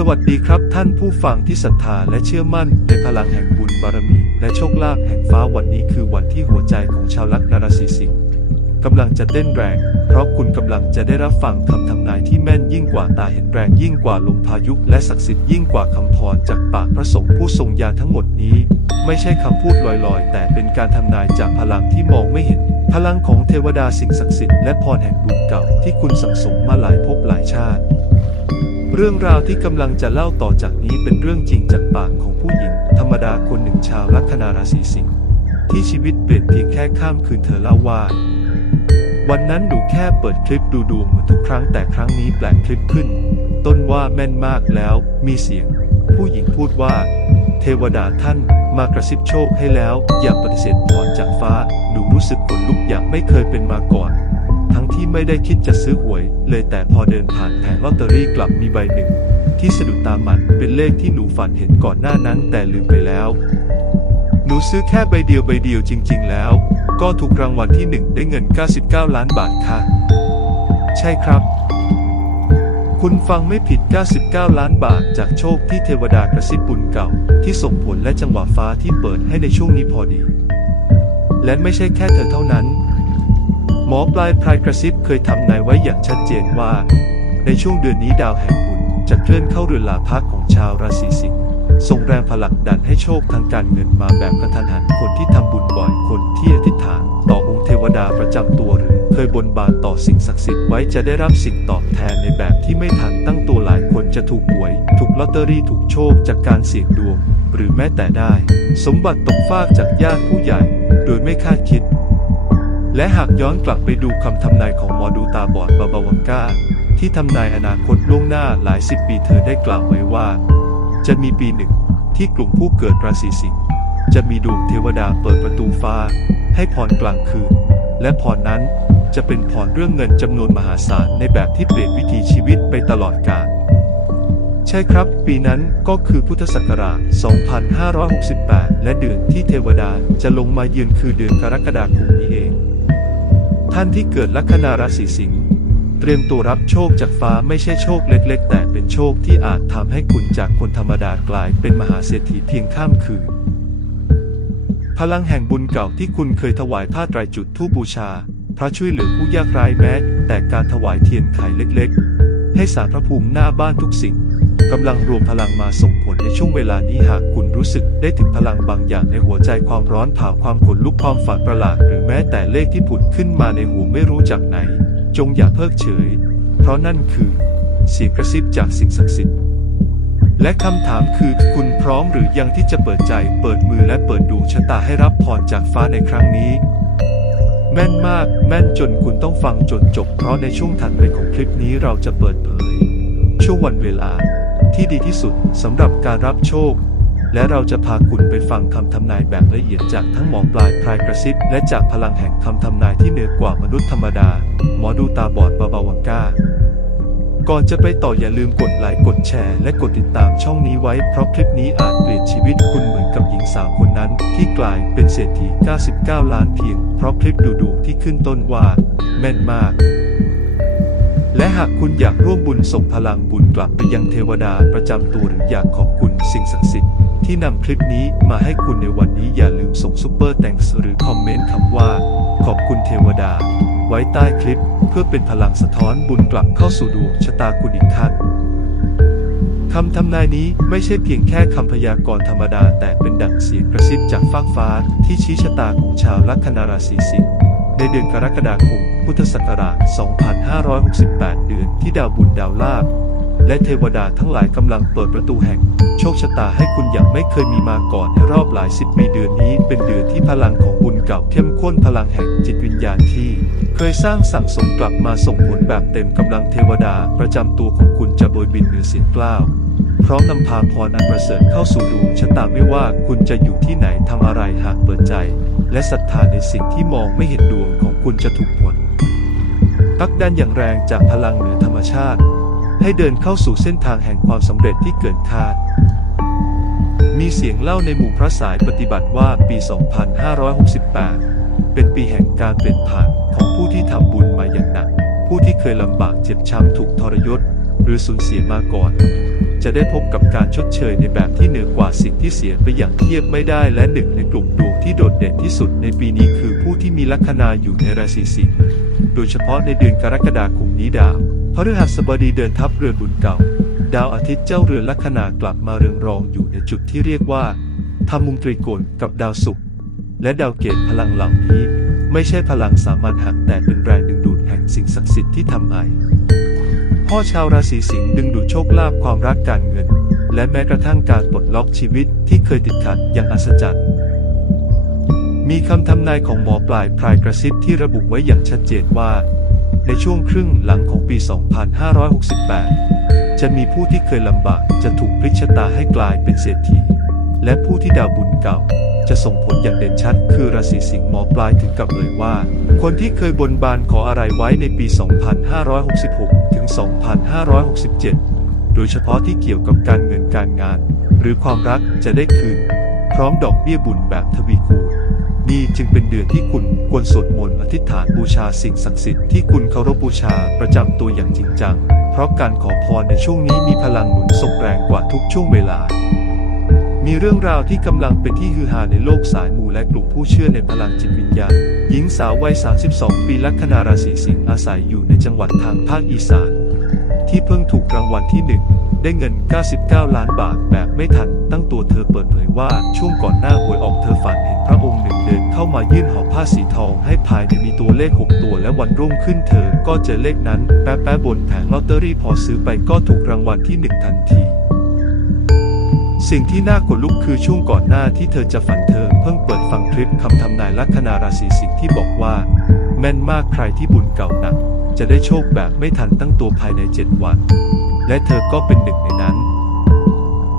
สวัสดีครับท่านผู้ฟังที่ศรัทธาและเชื่อมั่นในพลังแห่งบุญบารมี และโชคลาภแห่งฟ้าวันนี้คือวันที่หัวใจของชาวลัคนาราศีสิงห์กำลังจะเต้นแรง เพราะคุณกำลังจะได้รับฟังคำทำนายที่แม่นยิ่งกว่าตาเห็นแรงยิ่งกว่าลมพายุ และศักดิ์สิทธิ์ยิ่งกว่าคำพรจากปากพระสงฆ์ผู้ทรงญาณทั้งหมดนี้ ไม่ใช่คำพูดลอยๆ แต่เป็นการทำนายจากพลังที่มองไม่เห็น พลังของเทวดาสิ่งศักดิ์สิทธิ์และพรแห่งบุญเก่าที่คุณสั่งสมมาหลายภพหลายชาติ เรื่องราวที่กำลังจะเล่าต่อจากนี้เป็นเรื่องจริงจากปากของผู้หญิง ธรรมดาคนหนึ่งชาวลัคนาราศีสิงห์ที่ชีวิตเปลี่ยนเพียงแค่ข้ามคืนเธอเล่าว่า วันนั้นหนูแค่เปิดคลิปดูดวงเหมือนทุกครั้งแต่ครั้งนี้แปลกคลิปขึ้น ต้นว่าแม่นมากแล้วมีเสียง ผู้หญิงพูดว่า เทวดาท่านมากระซิบโชคให้แล้ว อย่าปฏิเสธพรจากฟ้าหนูรู้สึกขนลุกอย่างไม่เคยเป็นมาก่อน ทั้งที่ไม่ได้คิดจะซื้อหวย เลยแต่พอเดินผ่านแผงลอตเตอรี่กลับมีใบหนึ่ง ที่สะดุดตามันเป็นเลขที่หนูฝันเห็นก่อนหน้านั้นแต่ลืมไปแล้ว หนูซื้อแค่ใบเดียวใบเดียวจริง ๆ แล้ว ก็ถูกรางวัลที่หนึ่งได้เงิน 99 ล้านบาทค่ะ ใช่ครับ คุณฟังไม่ผิด 99 ล้านบาทจากโชคที่เทวดากระซิบบุญเก่า ที่ส่งผลและจังหวะฟ้าที่เปิดให้ในช่วงนี้พอดี และไม่ใช่แค่เธอเท่านั้น หมอปลายพรายกระซิบเคยทำนายไว้อย่างชัดเจนว่า ในช่วงเดือนนี้ดาวแห่งบุญจะเคลื่อนเข้าเรือนลาพักของชาวราศีสิงห์ส่งแรงผลักดันให้โชคทางการเงินมาแบบกระทันหันคนที่ทำบุญบ่อยคนที่อธิษฐานต่อองค์เทวดาประจำตัวหรือเคยบนบานต่อสิ่งศักดิ์สิทธิ์ไว้จะได้รับสิ่งตอบแทนในแบบที่ไม่ทันตั้งตัวหลายคนจะถูกหวย ถูกลอตเตอรี่ถูกโชคจากการเสี่ยงดวง หรือแม้แต่ได้ สมบัติตกฟากจากญาติผู้ใหญ่ โดยไม่คาดคิด และหากย้อนกลับไปดูคำทำนายของหมอดูตาบอดบาบาวังกาที่ทำนายอนาคตล่วงหน้าหลายสิบปีเธอได้กล่าวไว้ว่า จะมีปีหนึ่งที่กลุ่มผู้เกิดราศีสิงห์จะมีดวงเทวดาเปิดประตูฟ้า ให้พรกลางคืน และพรนั้นจะเป็นพรเรื่องเงินจำนวนมหาศาลในแบบที่เปลี่ยนวิถีชีวิตไปตลอดกาลใช่ครับ ปีนั้นก็คือพุทธศักราช 2568 และเดือนที่เทวดาจะลงมาเยือนคือเดือนกรกฎาคมนี้เอง ท่านที่เกิดลัคนาราศีสิงห์เตรียมตัวรับโชคจากฟ้าไม่ใช่โชคเล็ก ๆ แต่เป็นโชคที่อาจทำให้คุณจากคนธรรมดากลายเป็นมหาเศรษฐีเพียงข้ามคืน พลังแห่งบุญเก่าที่คุณเคยถวายผ้าไตรจุดธูปบูชา พระช่วยเหลือผู้ยากไร้แม้ แต่การถวายเทียนไขเล็ก ๆ ให้สารพระภูมิหน้าบ้านทุกสิ่ง กำลังรวมพลังมาส่งผลในช่วงเวลานี้หากคุณรู้สึกได้ถึงพลังบางอย่างในหัวใจความร้อนเผาความขนลุกความฝันประหลาด หรือแม้แต่เลขที่ผุดขึ้นมาในหูไม่รู้จากไหน จงอย่าเพิกเฉย เพราะนั่นคือเสียงกระซิบจากสิ่งศักดิ์สิทธิ์และคำถามคือคุณพร้อมหรือยังที่จะเปิดใจ เปิดมือและเปิดดวงชะตาให้รับพรจากฟ้าในครั้งนี้ แม่นมากแม่นจนคุณต้องฟังจนจบ เพราะในช่วงถัดไปของคลิปนี้เราจะเปิดเผย ช่วงวันเวลา ที่ดีที่สุดสำหรับการรับโชค และเราจะพาคุณไปฟังคำทำนายแบบละเอียดจากทั้งหมอปลายพรายกระซิบและจากพลังแห่งคำทำนายที่เหนือกว่ามนุษย์ธรรมดา หมอดูตาบอดบาบาวังกาก่อนจะไปต่ออย่าลืมกดไลค์กดแชร์และกดติดตามช่องนี้ไว้เพราะคลิปนี้อาจเปลี่ยนชีวิตคุณเหมือนกับหญิงสาวคนนั้น ที่กลายเป็นเศรษฐี 99 ล้านเพียง เพราะคลิปดูดูที่ขึ้นต้นว่า แม่นมาก และหากคุณอยากร่วมบุญส่งพลังบุญกลับไปยังเทวดาประจำตัวหรืออยากขอบคุณสิ่งศักดิ์สิทธิ์ที่นำคลิปนี้มาให้คุณในวันนี้อย่าลืมส่งซุปเปอร์แตงหรือคอมเมนต์คำว่า ขอบคุณเทวดา ไว้ใต้คลิปเพื่อเป็นพลังสะท้อนบุญกลับเข้าสู่ดวงชะตาคุณอีกขั้นคำทำนายนี้ไม่ใช่เพียงแค่คำพยากรณ์ธรรมดาแต่เป็นดั่งเสียงกระซิบจากฟากฟ้าที่ชี้ชะตาของชาวลัคนาราศีสิงห์ ในเดือนกรกฎาคม พุทธศักราช 2568 เดือนที่ดาวบุญดาวลาภและเทวดาทั้งหลายกำลังเปิดประตูแห่ง โชคชะตาให้คุณอย่างไม่เคยมีมาก่อนในรอบหลายสิบปีเดือนนี้ เป็นเดือนที่พลังของบุญเก่าเข้มข้นพลังแห่งจิตวิญญาณที่ เคยสร้างสั่งสมกลับมาส่งผลแบบเต็มกำลังเทวดาประจำตัวของคุณจะโบยบินเหนือเสียงกล้าวพร้อมนำพาพรอันประเสริฐเข้าสู่ดวงชะตาไม่ว่าคุณจะอยู่ที่ไหนทำอะไรหากเปิดใจ และศรัทธาในสิ่งที่มองไม่เห็นดวงของคุณจะถูกผลพักดันอย่างแรงจากพลังเหนือธรรมชาติ ให้เดินเข้าสู่เส้นทางแห่งความสำเร็จที่เกินคาด มีเสียงเล่าในหมู่พระสายปฏิบัติว่าปี 2568 เป็นปีแห่งการเปลี่ยนผ่านของผู้ที่ทำบุญมาอย่างหนัก ผู้ที่เคยลำบากเจ็บช้ำถูกทรยศ หรือสูญเสียมาก่อน จะได้พบกับการชดเชยในแบบที่เหนือกว่าสิ่งที่เสียไปอย่างเทียบไม่ได้และหนึ่งในกลุ่มดวงที่โดดเด่นที่สุดในปีนี้คือผู้ที่มีลัคนาอยู่ในราศีสิงห์โดยเฉพาะในเดือนกรกฎาคมนี้ดาวพฤหัสบดีเดินทับเรือนบุญเก่า ดาวอาทิตย์เจ้าเรือนลัคนากลับมาเรืองรองอยู่ในจุดที่เรียกว่าทำมุมตรีโกณกับดาวศุกร์และดาวเกตพลังเหล่านี้ ไม่ใช่พลังสามัญหักแต่เป็นแรงดึงดูดแห่งสิ่งศักดิ์สิทธิ์ที่ทำให้ พ่อชาวราศีสิงห์ดึงดูดโชคลาภความรักการเงิน และแม้กระทั่งการปลดล็อกชีวิตที่เคยติดขัดอย่างอัศจรรย์มีคำทำนายของหมอปลายพรายกระซิบที่ระบุไว้อย่างชัดเจนว่า ในช่วงครึ่งหลังของปี 2568 จะมีผู้ที่เคยลำบากจะถูกพลิกชะตาให้กลายเป็นเศรษฐี และผู้ที่ดาวบุญเก่า จะส่งผลอย่างเด่นชัด คือราศีสิงห์หมอปลายถึงกับเลยว่า คนที่เคยบนบานขออะไรไว้ในปี 2566 ถึง 2567 โดยเฉพาะที่เกี่ยวกับการเงินการงาน หรือความรักจะได้คืน พร้อมดอกเบี้ยบุญแบบทวีคูณนี่จึงเป็นเดือนที่คุณควรสวดมนต์อธิษฐานบูชาสิ่งศักดิ์สิทธิ์ที่คุณเคารพบูชาประจำตัวอย่างจริงจัง เพราะการขอพรในช่วงนี้มีพลังหนุนส่งแรงกว่าทุกช่วงเวลา มีเรื่องราวที่กำลังเป็นที่ฮือฮาในโลกสายมูและกลุ่มผู้เชื่อในพลังจิตวิญญาณ หญิงสาววัย 32 ปีลัคนาราศีสิงห์อาศัยอยู่ในจังหวัดทางภาคอีสาน ที่เพิ่งถูกรางวัลที่หนึ่งได้เงิน 99 ล้านบาทแบบไม่ทัน ตั้งตัวเธอเปิดเผยว่าช่วงก่อนหน้าหวยออกเธอฝันเห็นพระองค์หนึ่งเดินเข้ามายื่นห่อผ้าสีทองให้ภายในมีตัวเลข 6 ตัวและวันรุ่งขึ้นเธอก็เจอเลขนั้น แป๊ะๆบนแผงลอตเตอรี่พอซื้อไปก็ถูกรางวัลที่หนึ่งทันที สิ่งที่น่าขนลุกคือช่วงก่อนหน้าที่เธอจะฝันเธอ เพิ่งเปิดฟังคลิปคำทำนายลัคนาราศีสิงห์ที่บอกว่า แม่นมากใครที่บุญเก่าหนัก จะได้โชคแบบไม่ทันตั้งตัวภายใน 7 วัน และเธอก็เป็นหนึ่งในนั้น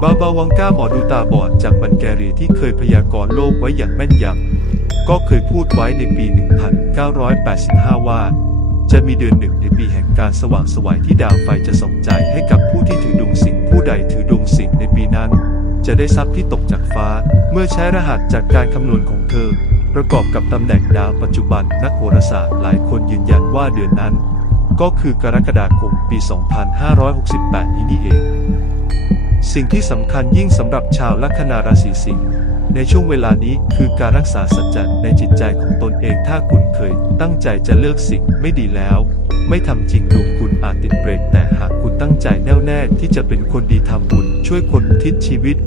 บาบาวังก้าหมอดูตาบอดจากบันแกเรียที่เคยพยากรณ์โลกไว้อย่างแม่นยำก็เคยพูดไว้ในปี 1985 ว่า จะมีเดือนหนึ่งในปีแห่งการสว่างสวัยที่ดาวไฟจะส่งใจให้กับผู้ที่ถือดวงสิงผู้ใดถือดวงสิงในปีนั้น จะได้ทรัพย์ที่ตกจากฟ้า เมื่อใช้รหัสจากการคำนวณของเธอ ประกอบกับตำแหน่งดาวปัจจุบันนักโหราศาสตร์หลายคนยืนยันว่าเดือนนั้น ก็คือกรกฎาคมปี 2568 นี้นี่เอง สิ่งที่สำคัญยิ่งสำหรับชาวลัคนาราศีสิงห์ในช่วงเวลานี้คือการรักษาสัจจะในจิตใจของตนเองถ้าคุณเคยตั้งใจจะเลิกสิ่งไม่ดีแล้ว ไม่ทำจริงดวงคุณอาจติดเบรก แต่หากคุณตั้งใจแน่วแน่ที่จะเป็นคนดีทำบุญช่วยคนทิศชีวิต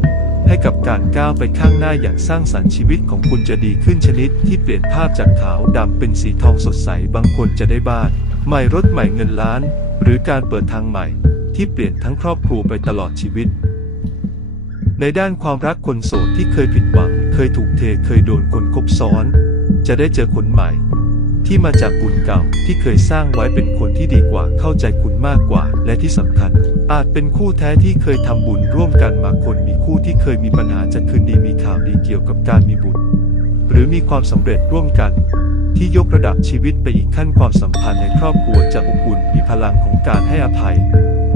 ให้กับการก้าวไปข้างหน้าอย่างสร้างสรรค์ชีวิตของคุณจะดีขึ้นชนิดที่เปลี่ยนภาพจากขาวดำเป็นสีทองสดใสบางคนจะได้บ้านใหม่รถใหม่เงินล้าน หรือการเปิดทางใหม่ ที่เปลี่ยนทั้งครอบครัวไปตลอดชีวิต ในด้านความรักคนโสดที่เคยผิดหวัง เคยถูกเทเคยโดนคนคบซ้อน จะได้เจอคนใหม่ ที่มาจากบุญเก่าที่เคยสร้างไว้เป็นคนที่ดีกว่าเข้าใจคุณมากกว่า และที่สำคัญ อาจเป็นคู่แท้ที่เคยทำบุญร่วมกันมาคนมีคู่ที่เคยมีปัญหาจะคืนดีมีข่าวดีเกี่ยวกับการมีบุญหรือมีความสำเร็จร่วมกัน ที่ยกระดับชีวิตไปอีกขั้นความสัมพันธ์ในครอบครัวจะอบอุ่นมีพลังของการให้อภัย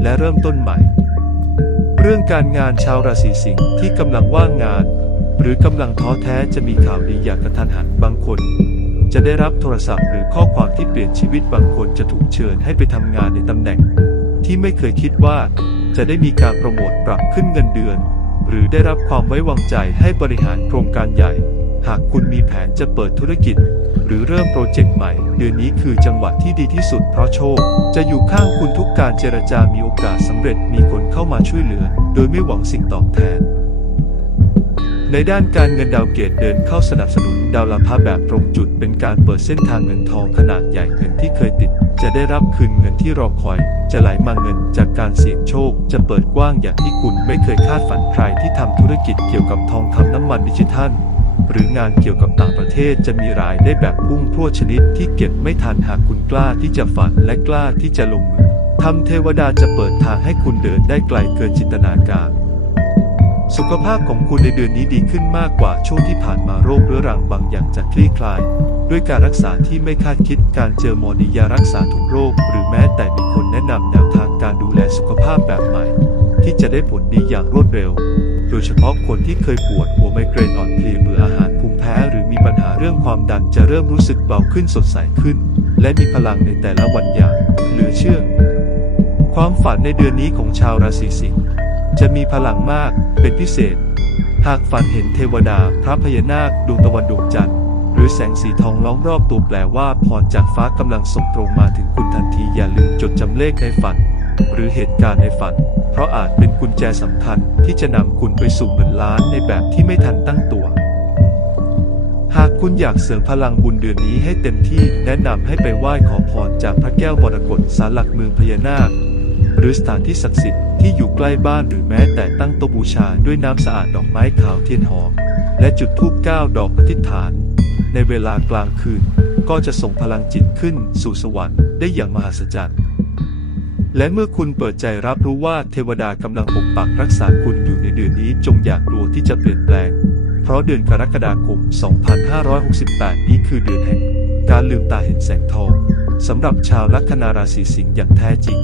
และเริ่มต้นใหม่ เรื่องการงานชาวราศีสิงห์ที่กำลังว่างงาน หรือกำลังท้อแท้จะมีข่าวดีอย่างกระทันหันบางคน จะได้รับโทรศัพท์หรือข้อความที่เปลี่ยนชีวิตบางคนจะถูกเชิญให้ไปทำงานในตำแหน่ง ที่ไม่เคยคิดว่าจะได้มีการโปรโมทปรับขึ้นเงินเดือน หรือได้รับความไว้วางใจให้บริหารโครงการใหญ่ หากคุณมีแผนจะเปิดธุรกิจ หรือเริ่มโปรเจกต์ใหม่ เดือนนี้คือจังหวะที่ดีที่สุดเพราะโชค จะอยู่ข้างคุณทุกการเจรจามีโอกาสสำเร็จมีคนเข้ามาช่วยเหลือ โดยไม่หวังสิ่งตอบแทน ในด้านการเงินดาวเกตเดินเข้าสนับสนุนดาวลาภะแบบตรงจุดเป็นการเปิดเส้นทางเงินทองขนาดใหญ่เงินที่เคยติด จะได้รับคืนเงินที่รอคอย จะไหลมาเงินจากการเสี่ยงโชค จะเปิดกว้างอย่างที่คุณไม่เคยคาดฝันใครที่ทำธุรกิจเกี่ยวกับทองคำน้ำมันดิจิทัล หรืองานเกี่ยวกับต่างประเทศจะมีรายได้แบบพุ่งพรวดชนิดที่เก็บไม่ทันหากคุณกล้าที่จะฝันและกล้าที่จะลงมือทำเทวดาจะเปิดทางให้คุณเดินได้ไกลเกินจินตนาการ สุขภาพของคุณในเดือนนี้ดีขึ้นมากกว่าช่วงที่ผ่านมาโรคเรื้อรังบางอย่างจะคลี่คลาย ด้วยการรักษาที่ไม่คาดคิดการเจอหมอดียารักษาทุกโรค หรือแม้แต่มีคนแนะนำแนวทางการดูแลสุขภาพแบบใหม่ ที่จะได้ผลดีอย่างรวดเร็ว โดยเฉพาะคนที่เคยปวดหัวไมเกรนอ่อนเพลียเบื่ออาหารภูมิแพ้หรือมีปัญหาเรื่องความดันจะเริ่มรู้สึกเบาขึ้นสดใสขึ้น และมีพลังในแต่ละวันอย่างเหลือเชื่อ ความฝันในเดือนนี้ของชาวราศีสิงห์ จะมีพลังมากเป็นพิเศษ หากฝันเห็นเทวดาพระพญานาคดวงตะวันดวงจันทร์หรือแสงสีทองล้อมรอบตัวแปลว่าพรจากฟ้ากำลังส่งตรงมาถึงคุณทันทีอย่าลืมจดจำเลขในฝัน หรือเหตุการณ์ในฝัน เพราะอาจเป็นกุญแจสำคัญที่จะนำคุณไปสู่เงินล้านในแบบที่ไม่ทันตั้งตัว หากคุณอยากเสริมพลังบุญเดือนนี้ให้เต็มที่แนะนำให้ไปไหว้ขอพรจากพระแก้วมรกตศาลหลักเมืองพญานาค หรือสถานที่ศักดิ์สิทธิ์ ที่อยู่ใกล้บ้านหรือแม้แต่ตั้งโต๊ะบูชาด้วยน้ำสะอาดดอกไม้ขาวเทียนหอม และจุดธูปเก้าดอกอธิษฐาน ในเวลากลางคืน ก็จะส่งพลังจิตขึ้นสู่สวรรค์ได้อย่างมหัศจรรย์และเมื่อคุณเปิดใจรับรู้ว่าเทวดากำลังปกปักรักษาคุณอยู่ในเดือนนี้จงอย่ากกลัวที่จะเปลี่ยนแปลง เพราะเดือนกรกฎาคม 2568 นี้คือเดือนแห่ง การลืมตาเห็นแสงทองสำหรับชาวลัคนาราศีสิงห์อย่างแท้จริง